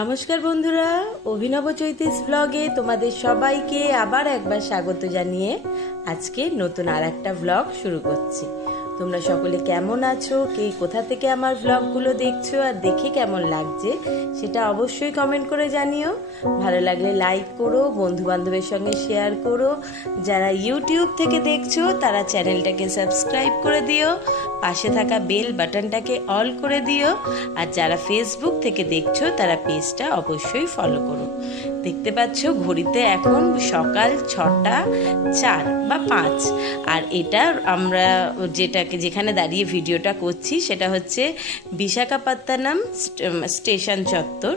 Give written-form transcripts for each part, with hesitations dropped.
নমস্কার বন্ধুরা, অভিনব চৈতিস ব্লগে তোমাদের সবাইকে আবার একবার স্বাগত জানিয়ে আজকে নতুন আর একটা ব্লগ শুরু করছি। তোমরা সকলে কেমন আছো, কে কোথা থেকে আমার ব্লগগুলো দেখছো আর দেখে কেমন লাগছে সেটা অবশ্যই কমেন্ট করে জানিও। ভালো লাগলে লাইক করো, বন্ধু বান্ধবের সঙ্গে শেয়ার করো। যারা ইউটিউব থেকে দেখছো তারা চ্যানেলটাকে সাবস্ক্রাইব করে দিও, পাশে থাকা বেল বাটনটাকে অল করে দিও। আর যারা ফেসবুক থেকে দেখছো তারা পেজটা অবশ্যই ফলো করো। দেখতে পাচ্ছ ঘড়িতে এখন সকাল 6টা 4 বা 5। আর এটা আমরা যেখানে দাঁড়িয়ে ভিডিওটা করছি সেটা হচ্ছে বিশাখাপত্তনম স্টেশন চত্বর।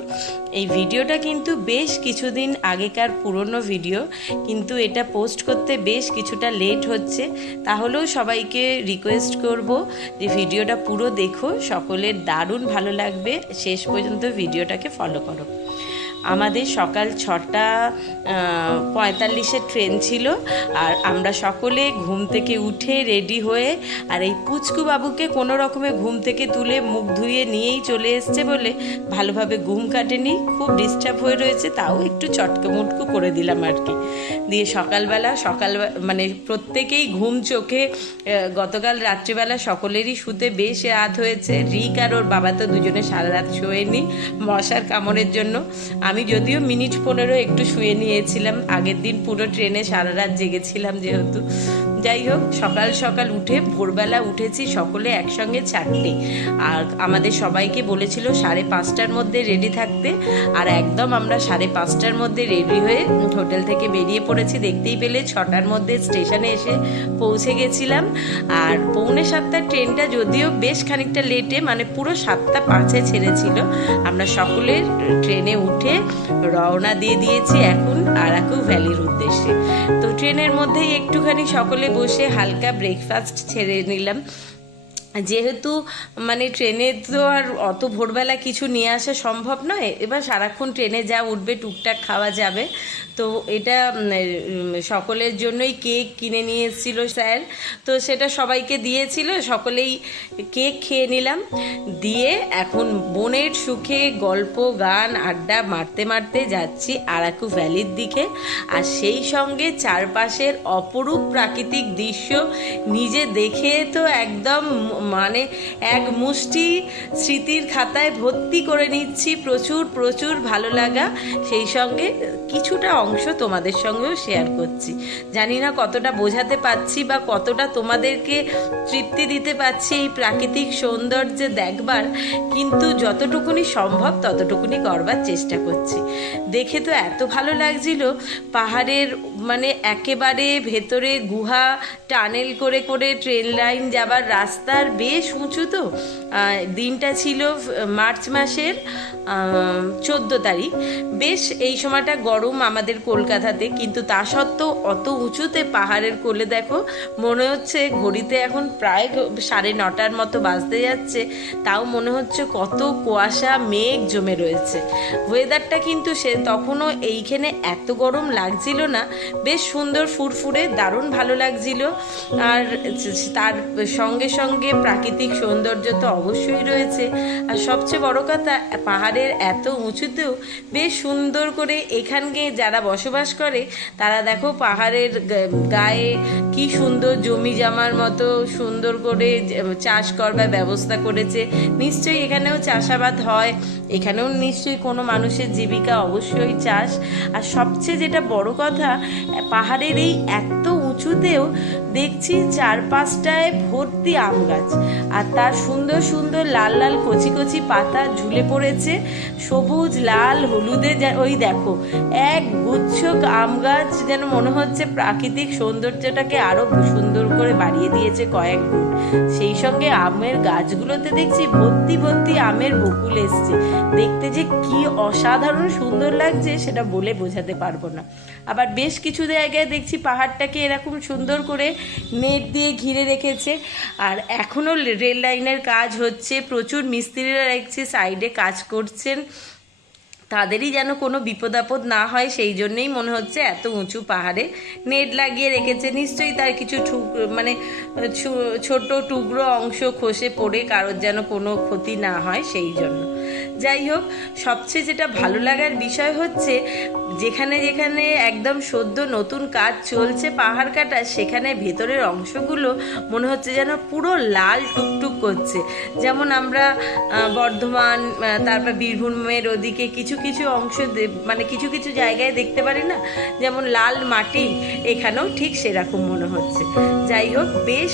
এই ভিডিওটা কিন্তু বেশ কিছুদিন আগেকার পুরনো ভিডিও, কিন্তু এটা পোস্ট করতে বেশ কিছুটা লেট হচ্ছে। তাহলেও সবাইকে রিকোয়েস্ট করব যে ভিডিওটা পুরো দেখো, সকলের দারুণ ভালো লাগবে। শেষ পর্যন্ত ভিডিওটাকে ফলো করো। আমাদের সকাল 6টা 45 ট্রেন ছিল, আর আমরা সকলে ঘুম থেকে উঠে রেডি হয়ে, আর এই পুচকু বাবুকে কোনো রকমে ঘুম থেকে তুলে মুখ ধুয়ে নিয়েই চলে এসছে বলে ভালোভাবে ঘুম কাটেনি, খুব ডিস্টার্ব হয়ে রয়েছে, তাও একটু চটকে মুটকু করে দিলাম আর কি। দিয়ে সকালবেলা মানে প্রত্যেকেই ঘুম চোখে, গতকাল রাত্রিবেলা সকলেরই শুতে বেশ রাত হয়েছে। রিক আর ওর বাবা তো দুজনে সারা রাত শোয়নি মশার কামড়ের জন্য। আমি যদিও মিনিট 15 একটু শুয়ে নিয়েছিলাম, আগের দিন পুরো ট্রেনে সারা রাত জেগেছিলাম যেহেতু। যাই হোক, সকাল সকাল উঠে ভোরবেলা উঠেছি সকলে একসঙ্গে 4টে। আর আমাদের সবাইকে বলেছিল 5:30টার মধ্যে রেডি থাকতে, আর একদম আমরা 5:30টার মধ্যে রেডি হয়ে হোটেল থেকে বেরিয়ে পড়েছি। দেখতেই পেলে 6টার মধ্যে স্টেশনে এসে পৌঁছে গেছিলাম। আর 6:45 ট্রেনটা যদিও বেশ খানিকটা লেটে, মানে পুরো 7টা 5-এ ছেড়েছিল। আমরা সকলে ট্রেনে উঠে রওনা দিয়ে দিয়েছি এখন আরাকু ভ্যালির উদ্দেশ্যে। তো ট্রেনের মধ্যেই একটুখানি সকলে বসে হালকা ব্রেকফাস্ট ছেড়ে নিলাম, যেহেতু মানে ট্রেনে তো আর অত ভোরবেলা কিছু নিয়ে আসা সম্ভব নয়। এবার সারাক্ষণ ট্রেনে যা উঠবে টুকটাক খাওয়া যাবে। তো এটা সকলের জন্যই কেক কিনে নিয়ে এসেছিলো স্যার, তো সেটা সবাইকে দিয়েছিল, সকলেই কেক খেয়ে নিলাম। দিয়ে এখন বনের সুখে গল্প গান আড্ডা মারতে মারতে যাচ্ছি আরাকু ভ্যালির দিকে। আর সেই সঙ্গে চারপাশের অপরূপ প্রাকৃতিক দৃশ্য নিজে দেখে তো একদম মানে এক মুষ্টি স্মৃতির খাতায় ভর্তি করে নিচ্ছি। প্রচুর প্রচুর ভালো লাগা, সেই সঙ্গে কিছুটা অংশ তোমাদের সঙ্গেও শেয়ার করছি। জানি না কতটা বোঝাতে পারছি বা কতটা তোমাদেরকে তৃপ্তি দিতে পারছি এই প্রাকৃতিক সৌন্দর্যে দেখবার, কিন্তু যতটুকুনি সম্ভব ততটুকুনি করবার চেষ্টা করছি। দেখে তো এত ভালো লাগছিল, পাহাড়ের মানে একেবারে ভেতরে গুহা টানেল করে করে ট্রেন লাইন যাবার রাস্তার বেশ উঁচু। তো দিনটা ছিল মার্চ মাসের 14 তারিখ। বেশ এই সময়টা গরম আমাদের কলকাতাতে, কিন্তু তা সত্ত্বেও অত উঁচুতে পাহাড়ের কোলে দেখো মনে হচ্ছে ঘড়িতে এখন প্রায় 9:30 মতো বাজতে যাচ্ছে, তাও মনে হচ্ছে কত কুয়াশা মেঘ জমে রয়েছে। ওয়েদারটা কিন্তু তখনও এইখানে এত গরম লাগছিল না, বেশ সুন্দর ফুরফুরে দারুণ ভালো লাগছিল। আর তার সঙ্গে সঙ্গে প্রাকৃতিক সৌন্দর্য তো অবশ্যই রয়েছে। আর সবচেয়ে বড় কথা, পাহাড়ের এত উঁচুতেও বেশ সুন্দর করে এখানকে যারা বসবাস করে তারা দেখো পাহাড়ের গায়ে কি সুন্দর জমি জমার মতো সুন্দর করে চাষ করবার ব্যবস্থা করেছে। নিশ্চয়ই এখানেও চাষাবাদ হয়, এখানেও নিশ্চয়ই কোনো মানুষের জীবিকা অবশ্যই চাষ। আর সবচেয়ে যেটা বড় কথা, পাহাড়ের এই এত উঁচুতেও দেখছি 4-5টায় ভর্তি আম গাছ, আর তার সুন্দর সুন্দর লাল লাল কচি কচি পাতা ঝুলে পড়েছে, সবুজ লাল হলুদে। ওই দেখো এক গুচ্ছ আম গাছ, যেন মনে হচ্ছে প্রাকৃতিক সৌন্দর্যটাকে আরো সুন্দর করে বাড়িয়ে দিয়েছে কয়েক গুণ। সেই সঙ্গে আমের গাছগুলোতে দেখছি ভর্তি ভর্তি আমের বকুল এসছে। দেখতে যে কি অসাধারণ সুন্দর লাগছে সেটা বলে বোঝাতে পারবো না। আবার বেশ কিছু জায়গায় দেখছি পাহাড়টাকে এরকম সুন্দর করে নেট দিয়ে ঘিরে রেখেছে। আর এখনও রেল লাইনের কাজ হচ্ছে, প্রচুর মিস্ত্রিরা দেখছি সাইডে কাজ করছেন, তাদেরই যেন কোনো বিপদ আপদ না হয় সেই জন্যেই মনে হচ্ছে এত উঁচু পাহাড়ে নেট লাগিয়ে রেখেছে। নিশ্চয়ই তার কিছু মানে ছোট টুকরো অংশ খসে পড়ে কারোর যেন কোনো ক্ষতি না হয় সেই জন্য। যাই হোক, সবচেয়ে যেটা ভালো লাগার বিষয় হচ্ছে যেখানে যেখানে একদম সদ্য নতুন কাজ চলছে পাহাড় কাটা, সেখানে ভেতরের অংশগুলো মনে হচ্ছে যেন পুরো লাল টুকটুক করছে। যেমন আমরা বর্ধমান, তারপর বীরভূমের ওদিকে কিছু কিছু অংশ মানে কিছু কিছু জায়গায় দেখতে পারি না, যেমন লাল মাটি, এখানেও ঠিক সেরকম মনে হচ্ছে। যাই হোক, বেশ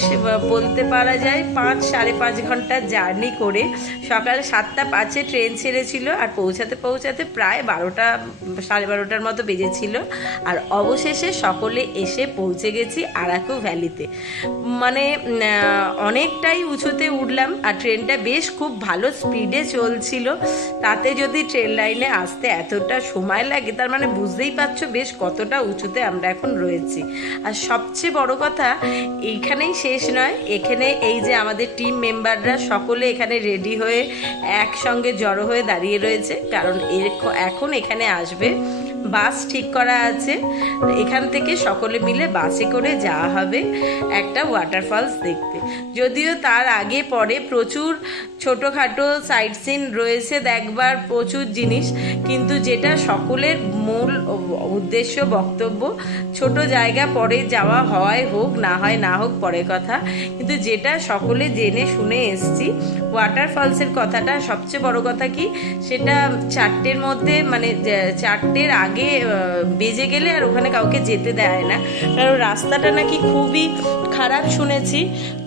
বলতে পারা যায় 5-5.5 ঘন্টা জার্নি করে সকাল 7টা 5-এ ট্রেন ছেড়েছিল, আর পৌঁছাতে পৌঁছাতে প্রায় 12টা 12:30টার মতো বেজেছিল। আর অবশেষে সকলে এসে পৌঁছে গেছি আরাকু ভ্যালিতে। মানে অনেকটাই উঁচুতে উঠলাম, আর ট্রেনটা বেশ খুব ভালো স্পিডে চলছিল। তাতে যদি ট্রেন লাইনে আসতে এতটা সময় লাগে, তার মানে বুঝতেই পারছো বেশ কতটা উঁচুতে আমরা এখন রয়েছি। আর সবচেয়ে বড় কথা, এইখানেই শেষ নয়, এখানে এই যে আমাদের টিম মেম্বাররা সকলে এখানে রেডি হয়ে একসঙ্গে জড়ো হয়ে দাঁড়িয়ে রয়েছে, কারণ এখন এখানে আসবে বাস ঠিক করা আছে। এখান থেকে সকলে মিলে বাসে করে যাওয়া হবে একটা ওয়াটারফলস দেখতে। যদিও তার আগে পরে প্রচুর ছোটোখাটো সাইট সিন রয়েছে দেখবার, প্রচুর জিনিস, কিন্তু যেটা সকলের মূল উদ্দেশ্য বক্তব্য, ছোট জায়গা পরে যাওয়া হয় হোক না হয় না হোক পরের কথা, কিন্তু যেটা সকলে জেনে শুনে এসছি ওয়াটারফলসের কথাটা সবচেয়ে বড় কথা কি, সেটা 4টের মধ্যে মানে 4টের আগে বেজে গেলে আর ওখানে কাউকে যেতে দেয় না, কারণ রাস্তাটা নাকি খুবই খারাপ শুনেছি।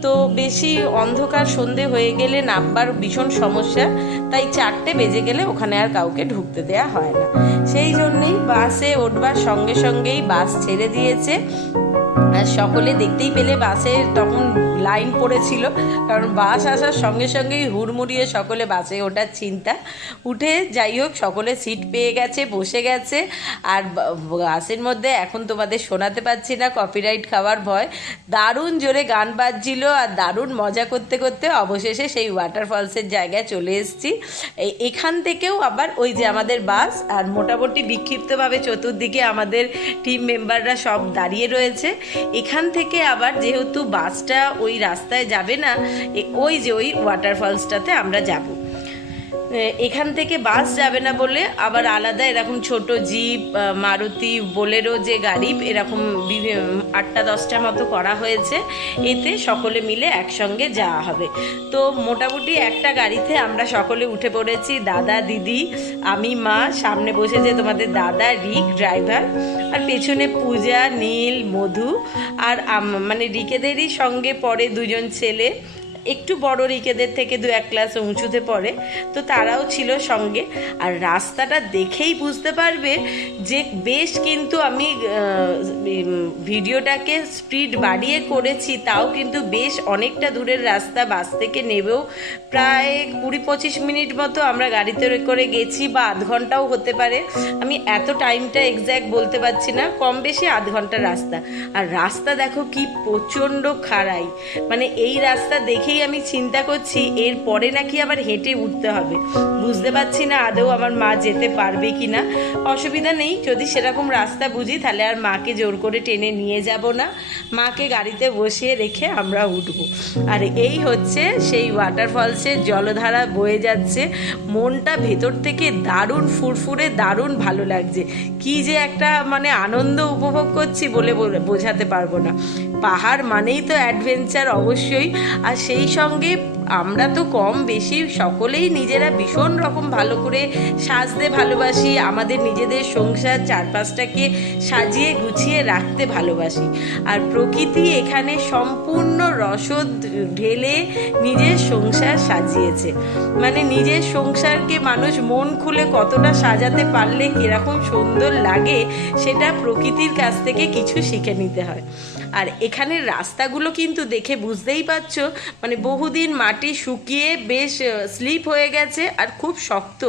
তো বেশি অন্ধকার সন্ধে হয়ে গেলে নামবার ভীষণ সমস্যা, তাই 4টে বেজে গেলে ওখানে আর কাউকে ঢুকতে দেয়া হয় না। সেই জন্যেই বাসে উঠবার সঙ্গে সঙ্গেই বাস ছেড়ে দিয়েছে। আর সকলে দেখতেই পেলে বাসে তখন লাইন পড়েছিল, কারণ বাস আসার সঙ্গে সঙ্গেই হুড়মুড়িয়ে সকলে বাসে ওঠার চিন্তা। উঠে যাই হোক সকলে সিট পেয়ে গেছে, বসে গেছে। আর বাসের মধ্যে এখন তোমাদের শোনাতে পারছি না, কপিরাইট খাওয়ার ভয়, দারুণ জোরে গান বাজছিল আর দারুণ মজা করতে করতে অবশেষে সেই ওয়াটারফলসের জায়গায় চলে এসেছি। এখান থেকেও আবার ওই যে আমাদের বাস, আর মোটামুটি বিক্ষিপ্তভাবে চতুর্দিকে আমাদের টিম মেম্বাররা সব দাঁড়িয়ে রয়েছে। এখান থেকে আবার যেহেতু বাসটা ওই রাস্তায় যাবে না, ওই যে ওই ওয়াটারফলসটাতে আমরা যাব। এখান থেকে বাস যাবে না বলে আবার আলাদা এরকম ছোট জিপ, মারুতি বোলেরো যে গাড়ি, এরকম 8টা-10টা মতো করা হয়েছে, এতে সকলে মিলে একসঙ্গে যাওয়া হবে। তো মোটামুটি একটা গাড়িতে আমরা সকলে উঠে পড়েছি, দাদা, দিদি, আমি, মা, সামনে বসেছে তোমাদের দাদা রিক ড্রাইভার, আর পেছনে পূজা, নীল, মধু, আর মানে রিকেদেরই সঙ্গে পড়ে 2জন ছেলে, একটু বড় রিকেদের থেকে 2-1 ক্লাস উঁচুতে পড়ে, তো তারাও ছিল সঙ্গে। আর রাস্তাটা দেখেই বুঝতে পারবে যে বেশ, কিন্তু আমি ভিডিওটাকে স্পিড বাড়িয়ে করেছি, তাও কিন্তু বেশ অনেকটা দূরের রাস্তা। বাস থেকে নেবেও প্রায় 20-25 মিনিট মতো আমরা গাড়িতে করে গেছি, বা আধ ঘন্টাও হতে পারে, আমি এত টাইমটা এক্স্যাক্ট বলতে পারছি না, কম বেশি আধ ঘন্টার রাস্তা। আর রাস্তা দেখো কি প্রচণ্ড খাড়াই, মানে এই রাস্তা দেখেই আমি চিন্তা করছি এর পরে নাকি আবার হেঁটে উঠতে হবে। বুঝতে পারছি না আদৌ আমার মা যেতে পারবে কি না। অসুবিধা নেই, যদি সেরকম রাস্তা বুঝি তাহলে আর মাকে জোর করে টেনে নিয়ে যাব না, মাকে গাড়িতে বসিয়ে রেখে আমরা উঠব। আর এই হচ্ছে সেই ওয়াটারফলসের জলধারা বয়ে যাচ্ছে, মনটা ভেতর থেকে দারুণ ফুরফুরে, দারুণ ভালো লাগছে। কি যে একটা মানে আনন্দ উপভোগ করছি বলে বোঝাতে পারবো না। পাহাড় মানেই তো অ্যাডভেঞ্চার অবশ্যই, আর সেই সঙ্গে আমরা তো কম বেশি সকলেই নিজেরা ভীষণ রকম ভালো করে সাজতে ভালোবাসি, আমাদের নিজেদের সংসার চারপাশটাকে সাজিয়ে গুছিয়ে রাখতে ভালোবাসি। আর প্রকৃতি এখানে সম্পূর্ণ রসদ ঢেলে নিজের সংসার সাজিয়েছে, মানে নিজের সংসারকে মানুষ মন খুলে কতটা সাজাতে পারলে কীরকম সুন্দর লাগে, সেটা প্রকৃতির কাছ থেকে কিছু শিখে নিতে হয়। আর এখানের রাস্তাগুলো কিন্তু দেখে বুঝতেই পারছো, মানে বহুদিন মাটি শুকিয়ে বেশ স্লিপ হয়ে গেছে আর খুব শক্ত,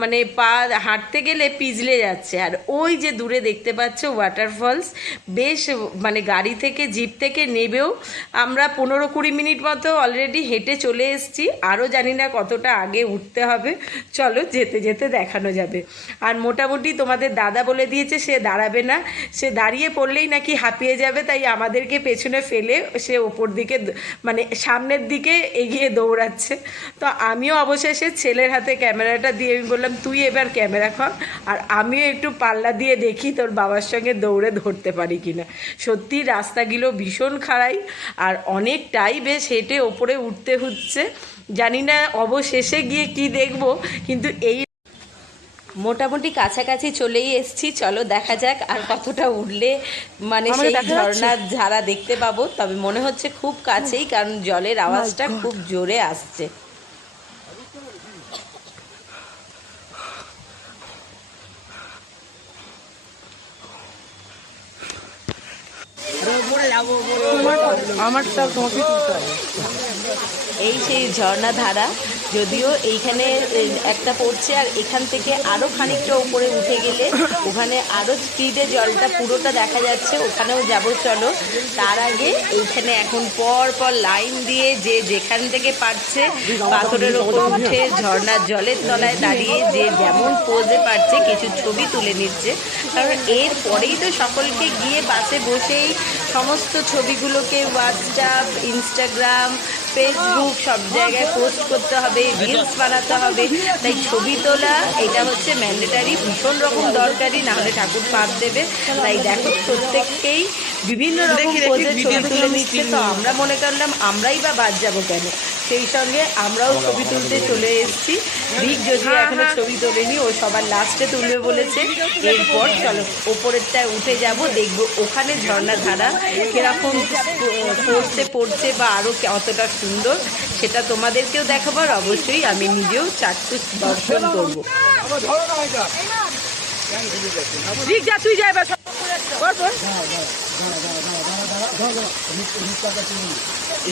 মানে পা হাঁটতে গেলে পিছলে যাচ্ছে। আর ওই যে দূরে দেখতে পাচ্ছ ওয়াটারফলস, বেশ মানে গাড়ি থেকে জিপ থেকে নেবেও আমরা 15-20 মিনিট মতো অলরেডি হেঁটে চলে এসেছি, আরও জানি না কতটা আগে উঠতে হবে, চলো যেতে যেতে দেখানো যাবে। আর মোটামুটি তোমাদের দাদা বলে দিয়েছে সে দাঁড়াবে না, সে দাঁড়িয়ে পড়লেই নাকি হাঁপিয়ে যাবে, তাই আমাদেরকে পেছনে ফেলে সে ওপর দিকে মানে সামনের দিকে এগিয়ে নিয়ে দৌড়াচ্ছে। তো আমিও অবশেষে ছেলের হাতে ক্যামেরাটা দিয়ে আমি বললাম তুই এবার ক্যামেরা কর, আর আমিও একটু পাল্লা দিয়ে দেখি তোর বাবার সঙ্গে দৌড়ে ধরতে পারি কিনা। সত্যি রাস্তাগুলো ভীষণ খাড়াই, আর অনেকটাই বেশ হেঁটে ওপরে উঠতে হচ্ছে। জানি না অবশেষে গিয়ে কি দেখব, কিন্তু এই মোটামুটি কাছাকাছি চলেই এসেছি। চলো দেখা যাক আর কতটা উঠলে মানে সেই ঝর্ণার ধারা দেখতে পাবো। তবে মনে হচ্ছে খুব কাছেই, কারণ জলের আওয়াজটা খুব জোরে আসছে। এই সেই ঝর্ণা ধারা, যদিও এইখানে একটা পড়ছে, আর এখান থেকে আরও খানিকটা উপরে উঠে গেলে ওখানে আরও স্পিডে জলটা পুরোটা দেখা যাচ্ছে, ওখানেও যাব। চলো তার আগে এইখানে এখন পর পর লাইন দিয়ে যে যেখান থেকে পারছে পাথরের ওপর উঠে ঝর্ণার জলের তলায় দাঁড়িয়ে যে যেমন পোজে পারছে কিছু ছবি তুলে নিচ্ছে। কারণ এর পরেই তো সকলকে গিয়ে বাসে বসেই সমস্ত ছবিগুলোকে হোয়াটসঅ্যাপ, ইনস্টাগ্রাম, ফেসবুক সব জায়গায় পোস্ট করতে হবে, রিলস বানাতে হবে। তাই ছবি তোলা এটা হচ্ছে ম্যান্ডেটারি, ভীষণ রকম দরকারি, নাহলে ঠাকুর পাপ দেবে। তাই দেখো প্রত্যেককেই বিভিন্ন রকম পোজে ছবি তুলে নিচ্ছে। তো আমরা মনে করলাম আমরাই বা বাদ যাবো কেন, সেই সঙ্গে আমরাও ছবি তুলতে চলে এসেছি। রিক যদিও এখনো ছবি তোলেনি, ও সবার লাস্টে তুলবে বলেছে। এরপর চলো ওপরেরটায় উঠে যাব, দেখবো ওখানে ঝর্ণা ধারা কিরকম ফোর্সে পড়ছে বা আরও কতটা সুন্দর, সেটা তোমাদেরকেও দেখাবো, আর অবশ্যই আমি নিজেও চাক্ষুষ দর্শন করবো।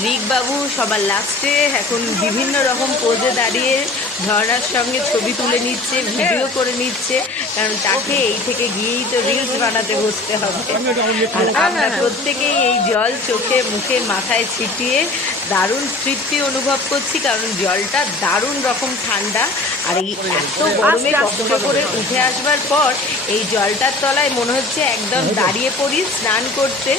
রিক বাবু সবার লাস্টে এখন বিভিন্ন রকম পোজে দাঁড়িয়ে ঝর্ণার সঙ্গে ছবি তুলে নিচ্ছে, ভিডিও করে নিচ্ছে, কারণ তাকে এই থেকে গিয়েই তো রিলস বানাতে বসতে হবে। আর আমরা প্রত্যেকেই এই জল চোখে মুখে মাথায় ছিটিয়ে দারুণ তৃপ্তি অনুভব করছি, কারণ জলটা দারুণ রকম ঠান্ডা। আর এই এত গরমে কষ্ট করে উঠে আসবার পর এই জলটার তলায় মনে হচ্ছে একদম দাঁড়িয়ে পড়ি স্নান করতে,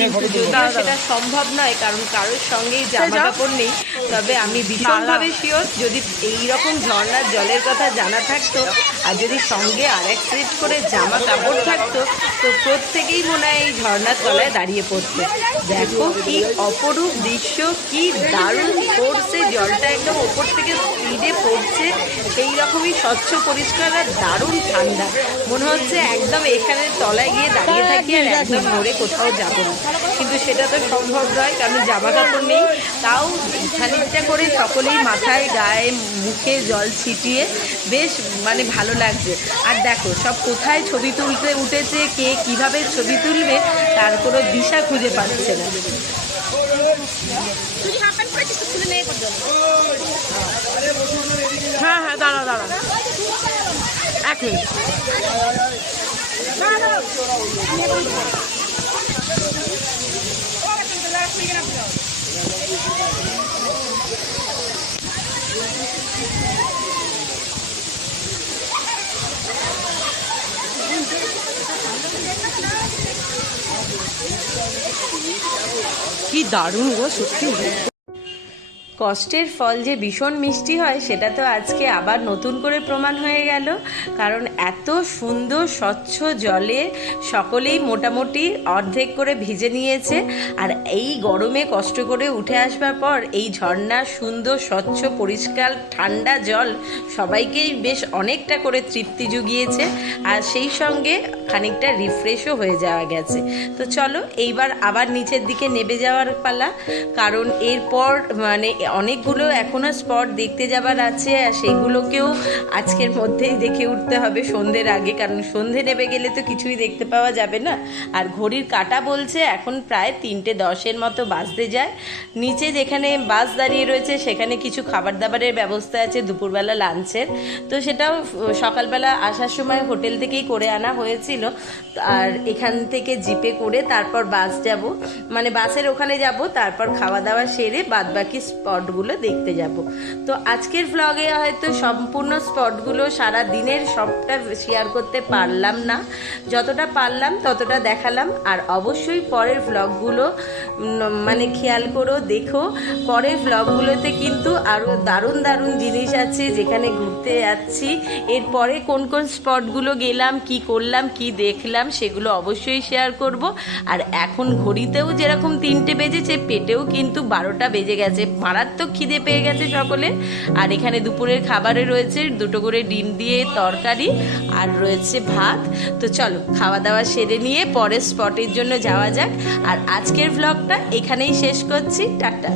কিন্তু যদিও সেটা সম্ভব নয়, কারণ কারোর সঙ্গেই জামা কাপড় নেই। তবে আমি ভীষণভাবে শিওর, যদি এই রকম ঝর্ণার জলের কথা জানা থাকতো আর যদি সঙ্গে আরেক সেট করে জামা কাপড় থাকতো, তো প্রত্যেকেই মনে হয় এই ঝর্ণার তলায় দাঁড়িয়ে পড়তো। দেখো কি অপরূপ দৃশ্য, কি দারুণ পড়ছে জলটা, একদম ওপর থেকে স্পিডে পড়ছে, সেই রকমই স্বচ্ছ পরিষ্কার আর দারুণ ঠান্ডা। মনে হচ্ছে একদম এখানে তলায় গিয়ে দাঁড়িয়ে থাকি আর একদম নড়ে কোথাও যাবো না, কিন্তু সেটা তো সম্ভব নয়, কারণ জামা কাপড় নেই। তাও খানিকটা করে সকলেই মাথায় গায়ে মুখে জল ছিটিয়ে বেশ মানে ভালো লাগছে। আর দেখো সব কোথায় ছবি তুলতে উঠেছে, কে কিভাবে ছবি তুলবে তার কোনো দিশা খুঁজে পাচ্ছে না। হ্যাঁ হ্যাঁ, দাঁড়া দাঁড়া, এক মিনিট। কি দারুণ গো সত্যি। কষ্টের ফল যে ভীষণ মিষ্টি হয় সেটা তো আজকে আবার নতুন করে প্রমাণ হয়ে গেল, কারণ এত সুন্দর স্বচ্ছ জলে সকলেই মোটামুটি অর্ধেক করে ভিজে নিয়েছে। আর এই গরমে কষ্ট করে উঠে আসবার পর এই ঝর্ণার সুন্দর স্বচ্ছ পরিষ্কার ঠান্ডা জল সবাইকেই বেশ অনেকটা করে তৃপ্তি জুগিয়েছে, আর সেই সঙ্গে খানিকটা রিফ্রেশও হয়ে যাওয়া গেছে। তো চলো এইবার আবার নিচের দিকে নেমে যাওয়ার পালা, কারণ এরপর মানে অনেকগুলো এখনও স্পট দেখতে যাবার আছে, আর সেইগুলোকেও আজকের মধ্যেই দেখে উঠতে হবে সন্ধ্যের আগে, কারণ সন্ধে নেমে গেলে তো কিছুই দেখতে পাওয়া যাবে না। আর ঘড়ির কাঁটা বলছে এখন প্রায় 3:10 মতো বাজতে যায়। নিচে যেখানে বাস দাঁড়িয়ে রয়েছে সেখানে কিছু খাবার দাবারের ব্যবস্থা আছে দুপুরবেলা লাঞ্চের, তো সেটাও সকালবেলা আসার সময় হোটেল থেকেই করে আনা হয়েছিল। আর এখান থেকে জিপে করে তারপর বাস যাব, মানে বাসের ওখানে যাব, তারপর খাওয়া দাওয়া সেরে বাদবাকি স্পট স্পটগুলো দেখতে যাব। তো আজকের ভ্লগে হয়তো সম্পূর্ণ স্পটগুলো সারা দিনের সবটা শেয়ার করতে পারলাম না, যতটা পারলাম ততটা দেখালাম। আর অবশ্যই পরের ভ্লগগুলো মানে খেয়াল করো, দেখো পরের ভ্লগগুলোতে কিন্তু আরও দারুণ দারুণ জিনিস আছে যেখানে ঘুরতে যাচ্ছি। এরপরে কোন কোন স্পটগুলো গেলাম, কি করলাম, কি দেখলাম সেগুলো অবশ্যই শেয়ার করব। আর এখন ঘড়িতেও যেরকম 3টে বেজেছে, পেটেও কিন্তু 12টা বেজে গেছে, মারাত্মক খিদে পেয়ে গেছে সকলের। আর এখানে দুপুরের খাবারে রয়েছে 2টো করে ডিম দিয়ে তরকারি আর রয়েছে ভাত। তো চলো খাওয়া দাওয়া সেরে নিয়ে পরের স্পটের জন্য যাওয়া যাক। আর আজকের ভ্লগটা এখানেই শেষ করছি, টাটা।